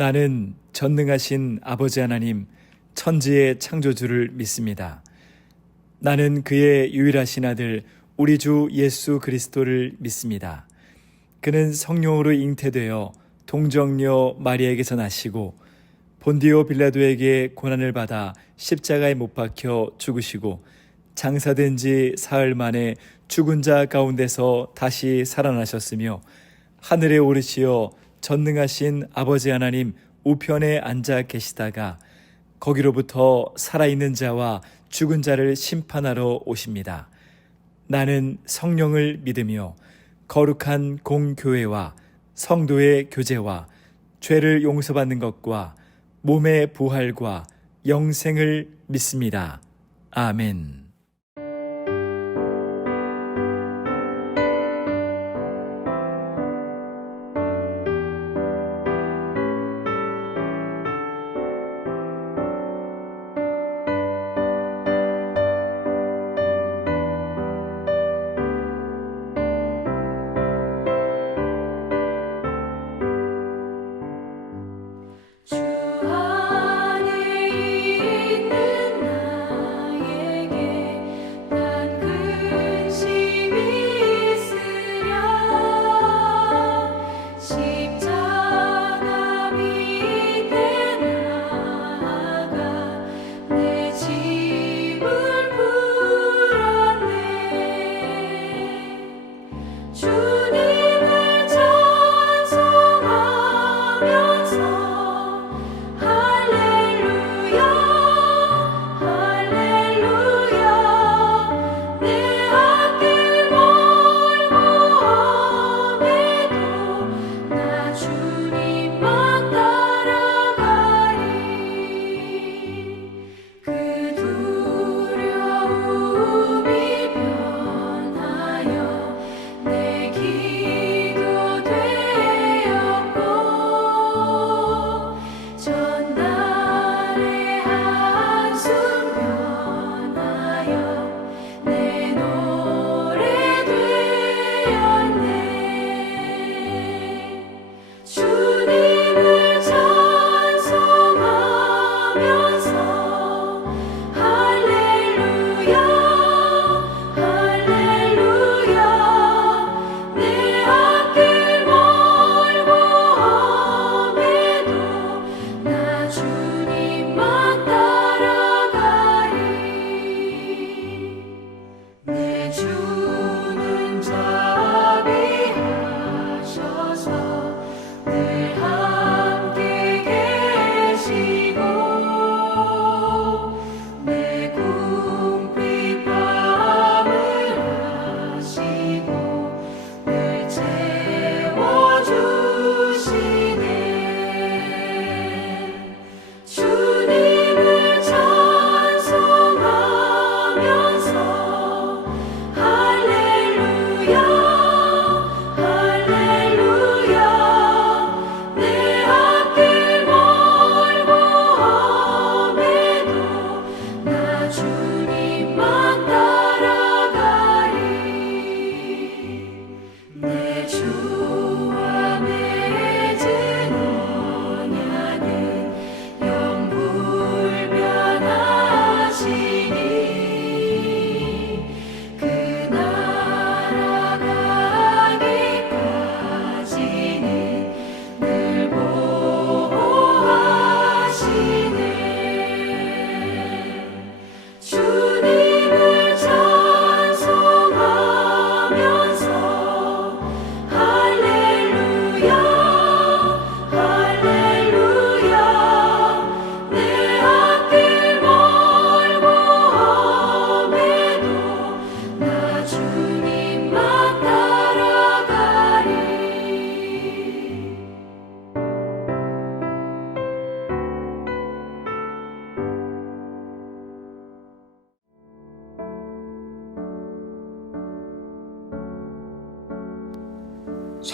나는 전능하신 아버지 하나님, 천지의 창조주를 믿습니다. 나는 그의 유일하신 아들 우리 주 예수 그리스도를 믿습니다. 그는 성령으로 잉태되어 동정녀 마리아에게서 나시고 본디오 빌라도에게 고난을 받아 십자가에 못 박혀 죽으시고 장사된 지 사흘 만에 죽은 자 가운데서 다시 살아나셨으며 하늘에 오르시어 전능하신 아버지 하나님 우편에 앉아 계시다가 거기로부터 살아있는 자와 죽은 자를 심판하러 오십니다. 나는 성령을 믿으며 거룩한 공교회와 성도의 교제와 죄를 용서받는 것과 몸의 부활과 영생을 믿습니다. 아멘.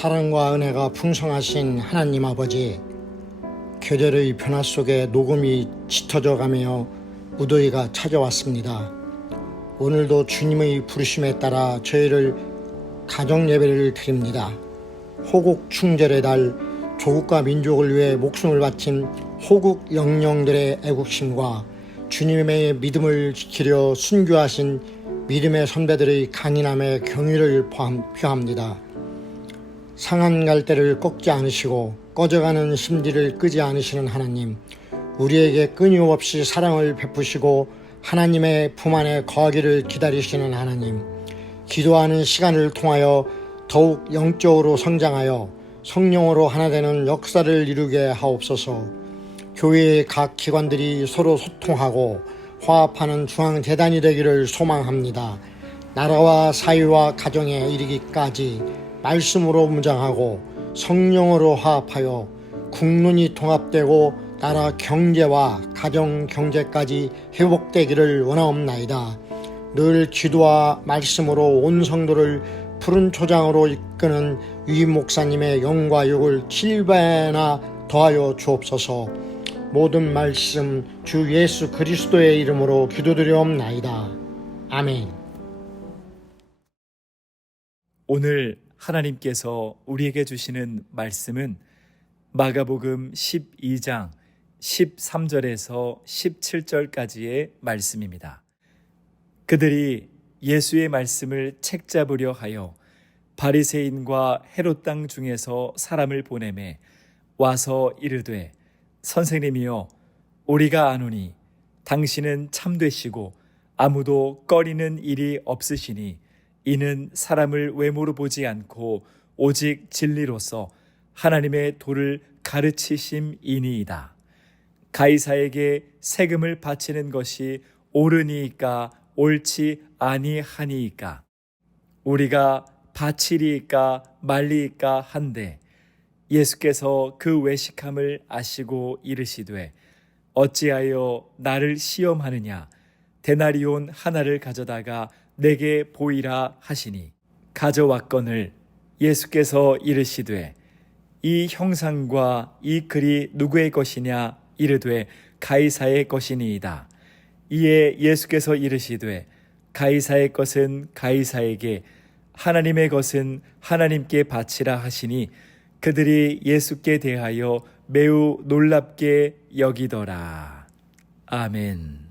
사랑과 은혜가 풍성하신 하나님 아버지, 계절의 변화 속에 녹음이 짙어져 가며 무더위가 찾아왔습니다. 오늘도 주님의 부르심에 따라 저희를 가정 예배를 드립니다. 호국 충절의 달 조국과 민족을 위해 목숨을 바친 호국 영령들의 애국심과 주님의 믿음을 지키려 순교하신 믿음의 선배들의 강인함에 경의를 표합니다. 상한 갈대를 꺾지 않으시고 꺼져가는 심지를 끄지 않으시는 하나님, 우리에게 끊임없이 사랑을 베푸시고 하나님의 품 안에 거하기를 기다리시는 하나님, 기도하는 시간을 통하여 더욱 영적으로 성장하여 성령으로 하나 되는 역사를 이루게 하옵소서. 교회의 각 기관들이 서로 소통하고 화합하는 중앙재단이 되기를 소망합니다. 나라와 사회와 가정에 이르기까지 말씀으로 무장하고 성령으로 화합하여 국론이 통합되고 나라 경제와 가정 경제까지 회복되기를 원하옵나이다. 늘 기도와 말씀으로 온 성도를 푸른 초장으로 이끄는 유임 목사님의 영과 욕을 7배나 더하여 주옵소서. 모든 말씀 주 예수 그리스도의 이름으로 기도드리옵나이다. 아멘. 오늘 하나님께서 우리에게 주시는 말씀은 마가복음 12장 13절에서 17절까지의 말씀입니다. 그들이 예수의 말씀을 책잡으려 하여 바리새인과 헤롯 땅 중에서 사람을 보내매 와서 이르되 선생님이여 우리가 아노니 당신은 참되시고 아무도 꺼리는 일이 없으시니 이는 사람을 외모로 보지 않고 오직 진리로서 하나님의 도를 가르치심이니이다. 가이사에게 세금을 바치는 것이 옳으니이까 옳지 아니하니이까 우리가 바치리이까 말리이까 한데 예수께서 그 외식함을 아시고 이르시되 어찌하여 나를 시험하느냐 데나리온 하나를 가져다가 내게 보이라 하시니 가져왔거늘 예수께서 이르시되 이 형상과 이 글이 누구의 것이냐 이르되 가이사의 것이니이다. 이에 예수께서 이르시되 가이사의 것은 가이사에게 하나님의 것은 하나님께 바치라 하시니 그들이 예수께 대하여 매우 놀랍게 여기더라. 아멘.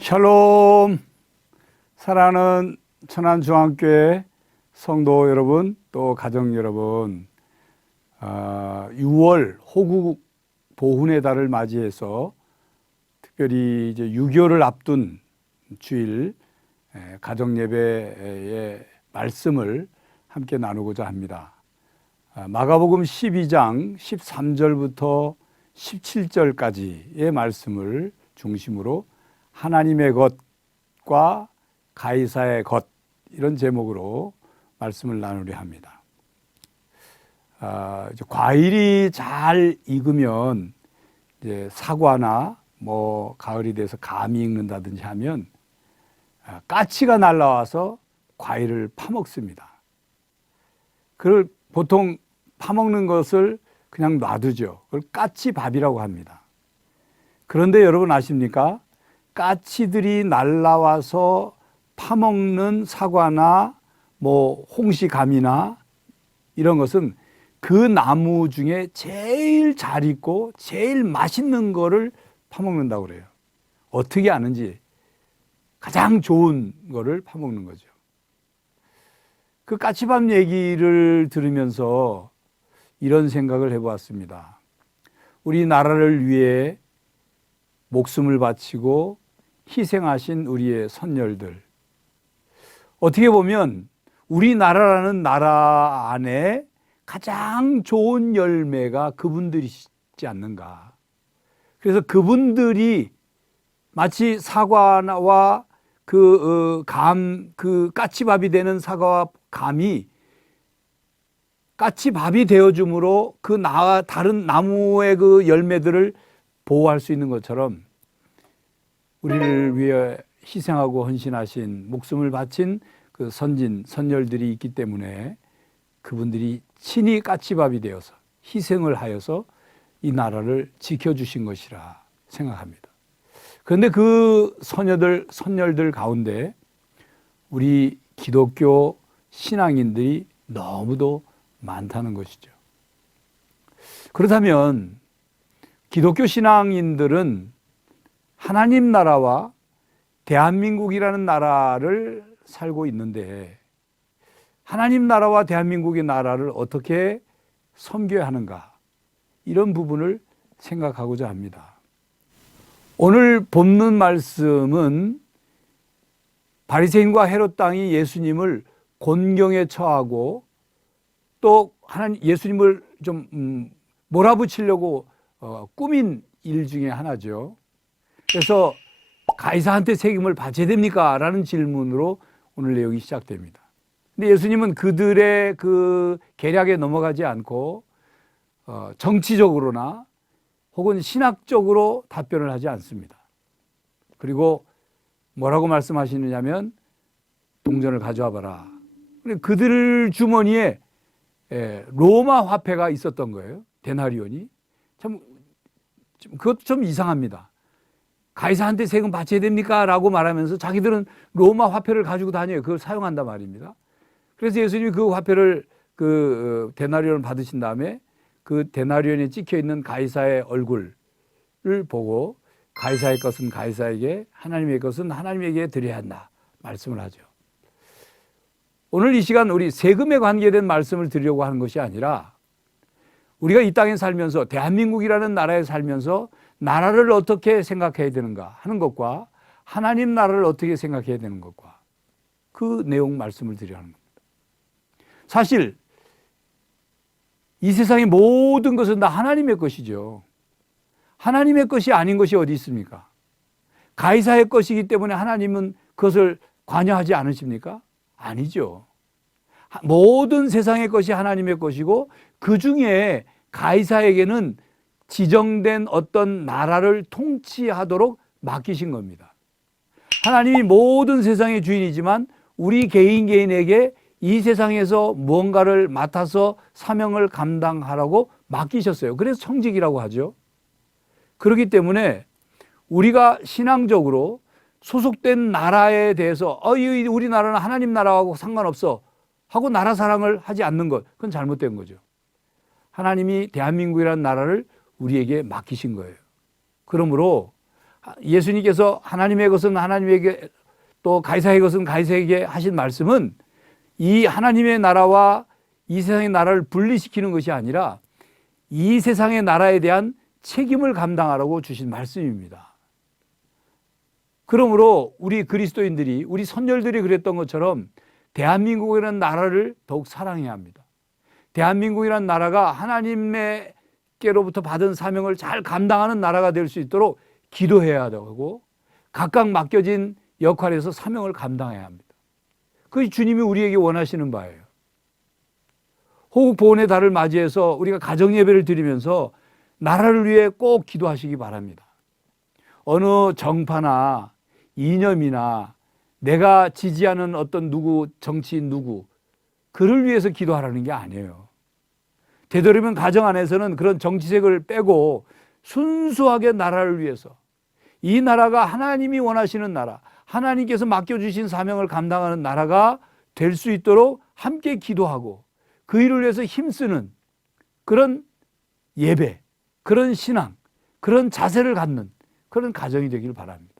샬롬. 사랑하는 천안중앙교회 성도 여러분, 또 가정 여러분, 6월 호국 보훈의 달을 맞이해서 특별히 이제 6.25를 앞둔 주일 가정 예배의 말씀을 함께 나누고자 합니다. 마가복음 12장 13절부터 17절까지의 말씀을 중심으로 하나님의 것과 가이사의 것, 이런 제목으로 말씀을 나누려 합니다. 이제 과일이 잘 익으면 이제 사과나 뭐 가을이 돼서 감이 익는다든지 하면 까치가 날라와서 과일을 파먹습니다. 그걸 보통 파먹는 것을 그냥 놔두죠. 그걸 까치밥이라고 합니다. 그런데 여러분 아십니까? 까치들이 날라와서 파먹는 사과나 뭐 홍시감이나 이런 것은 그 나무 중에 제일 잘 익고 제일 맛있는 거를 파먹는다고 그래요. 어떻게 아는지 가장 좋은 거를 파먹는 거죠. 그 까치밥 얘기를 들으면서 이런 생각을 해보았습니다. 우리나라를 위해 목숨을 바치고 희생하신 우리의 선열들, 어떻게 보면 우리나라라는 나라 안에 가장 좋은 열매가 그분들이지 않는가. 그래서 그분들이 마치 사과와 그 까치밥이 되는 사과와 감이 까치밥이 되어줌으로 그 다른 나무의 그 열매들을 보호할 수 있는 것처럼 우리를 위해 희생하고 헌신하신 목숨을 바친 그 선열들이 있기 때문에 그분들이 친히 까치밥이 되어서 희생을 하여서 이 나라를 지켜주신 것이라 생각합니다. 그런데 그 선녀들, 선열들 가운데 우리 기독교 신앙인들이 너무도 많다는 것이죠. 그렇다면 기독교 신앙인들은 하나님 나라와 대한민국이라는 나라를 살고 있는데 하나님 나라와 대한민국의 나라를 어떻게 섬겨야 하는가, 이런 부분을 생각하고자 합니다. 오늘 본문 말씀은 바리새인과 헤롯 당이 예수님을 곤경에 처하고 또 예수님을 좀 몰아붙이려고 꾸민 일 중에 하나죠. 그래서 가이사한테 책임을 바쳐야 됩니까? 라는 질문으로 오늘 내용이 시작됩니다. 근데 예수님은 그들의 그 계략에 넘어가지 않고 정치적으로나 혹은 신학적으로 답변을 하지 않습니다. 그리고 뭐라고 말씀하시느냐면 동전을 가져와 봐라. 그들 주머니에 로마 화폐가 있었던 거예요. 데나리온이. 참 그것도 좀 이상합니다. 가이사한테 세금 바쳐야 됩니까? 라고 말하면서 자기들은 로마 화폐를 가지고 다녀요. 그걸 사용한단 말입니다. 그래서 예수님이 그 화폐를 그 데나리온을 받으신 다음에 그 데나리온에 찍혀 있는 가이사의 얼굴을 보고 가이사의 것은 가이사에게, 하나님의 것은 하나님에게 드려야 한다 말씀을 하죠. 오늘 이 시간 우리 세금에 관계된 말씀을 드리려고 하는 것이 아니라 우리가 이 땅에 살면서 대한민국이라는 나라에 살면서 나라를 어떻게 생각해야 되는가 하는 것과 하나님 나라를 어떻게 생각해야 되는 것과 그 내용 말씀을 드리려 하는 겁니다. 사실 이 세상의 모든 것은 다 하나님의 것이죠. 하나님의 것이 아닌 것이 어디 있습니까? 가이사의 것이기 때문에 하나님은 그것을 관여하지 않으십니까? 아니죠. 모든 세상의 것이 하나님의 것이고 그 중에 가이사에게는 지정된 어떤 나라를 통치하도록 맡기신 겁니다. 하나님이 모든 세상의 주인이지만 우리 개인에게 이 세상에서 무언가를 맡아서 사명을 감당하라고 맡기셨어요. 그래서 청직이라고 하죠. 그렇기 때문에 우리가 신앙적으로 소속된 나라에 대해서 우리나라는 하나님 나라하고 상관없어 하고 나라 사랑을 하지 않는 것, 그건 잘못된 거죠. 하나님이 대한민국이라는 나라를 우리에게 맡기신 거예요. 그러므로 예수님께서 하나님의 것은 하나님에게 또 가이사의 것은 가이사에게 하신 말씀은 이 하나님의 나라와 이 세상의 나라를 분리시키는 것이 아니라 이 세상의 나라에 대한 책임을 감당하라고 주신 말씀입니다. 그러므로 우리 그리스도인들이, 우리 선열들이 그랬던 것처럼 대한민국이라는 나라를 더욱 사랑해야 합니다. 대한민국이라는 나라가 하나님께로부터 받은 사명을 잘 감당하는 나라가 될 수 있도록 기도해야 하고 각각 맡겨진 역할에서 사명을 감당해야 합니다. 그것이 주님이 우리에게 원하시는 바예요. 호국 보훈의 달을 맞이해서 우리가 가정 예배를 드리면서 나라를 위해 꼭 기도하시기 바랍니다. 어느 정파나 이념이나 내가 지지하는 어떤 정치인 누구, 그를 위해서 기도하라는 게 아니에요. 되도록이면 가정 안에서는 그런 정치색을 빼고 순수하게 나라를 위해서, 이 나라가 하나님이 원하시는 나라, 하나님께서 맡겨주신 사명을 감당하는 나라가 될 수 있도록 함께 기도하고 그 일을 위해서 힘쓰는 그런 예배, 그런 신앙, 그런 자세를 갖는 그런 가정이 되길 바랍니다.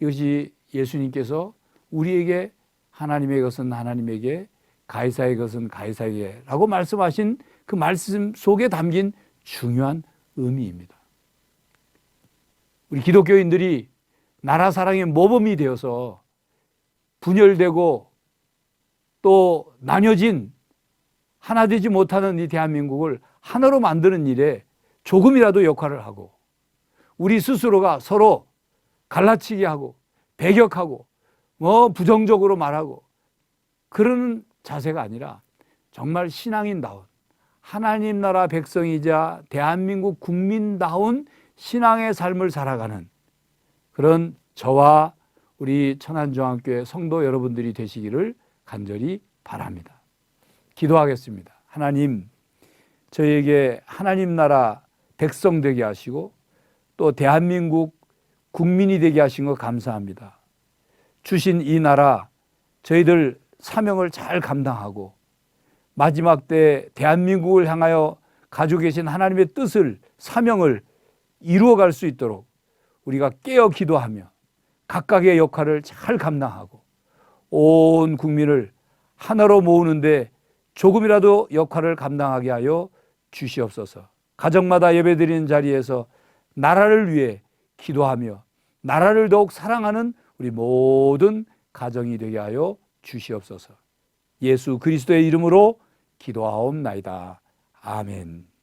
이것이 예수님께서 우리에게 하나님의 것은 하나님에게, 가이사의 것은 가이사에게 라고 말씀하신 그 말씀 속에 담긴 중요한 의미입니다. 우리 기독교인들이 나라 사랑의 모범이 되어서 분열되고 또 나뉘어진 하나 되지 못하는 이 대한민국을 하나로 만드는 일에 조금이라도 역할을 하고 우리 스스로가 서로 갈라치기 하고 배격하고 부정적으로 말하고 그런 자세가 아니라 정말 신앙인다운 하나님 나라 백성이자 대한민국 국민다운 신앙의 삶을 살아가는 그런 저와 우리 천안중앙교회 성도 여러분들이 되시기를 간절히 바랍니다. 기도하겠습니다. 하나님, 저희에게 하나님 나라 백성 되게 하시고 또 대한민국 국민이 되게 하신 거 감사합니다. 주신 이 나라 저희들 사명을 잘 감당하고 마지막 때 대한민국을 향하여 가지고 계신 하나님의 뜻을 사명을 이루어갈 수 있도록 우리가 깨어 기도하며 각각의 역할을 잘 감당하고 온 국민을 하나로 모으는데 조금이라도 역할을 감당하게 하여 주시옵소서. 가정마다 예배드리는 자리에서 나라를 위해 기도하며 나라를 더욱 사랑하는 우리 모든 가정이 되게 하여 주시옵소서. 예수 그리스도의 이름으로 기도하옵나이다. 아멘.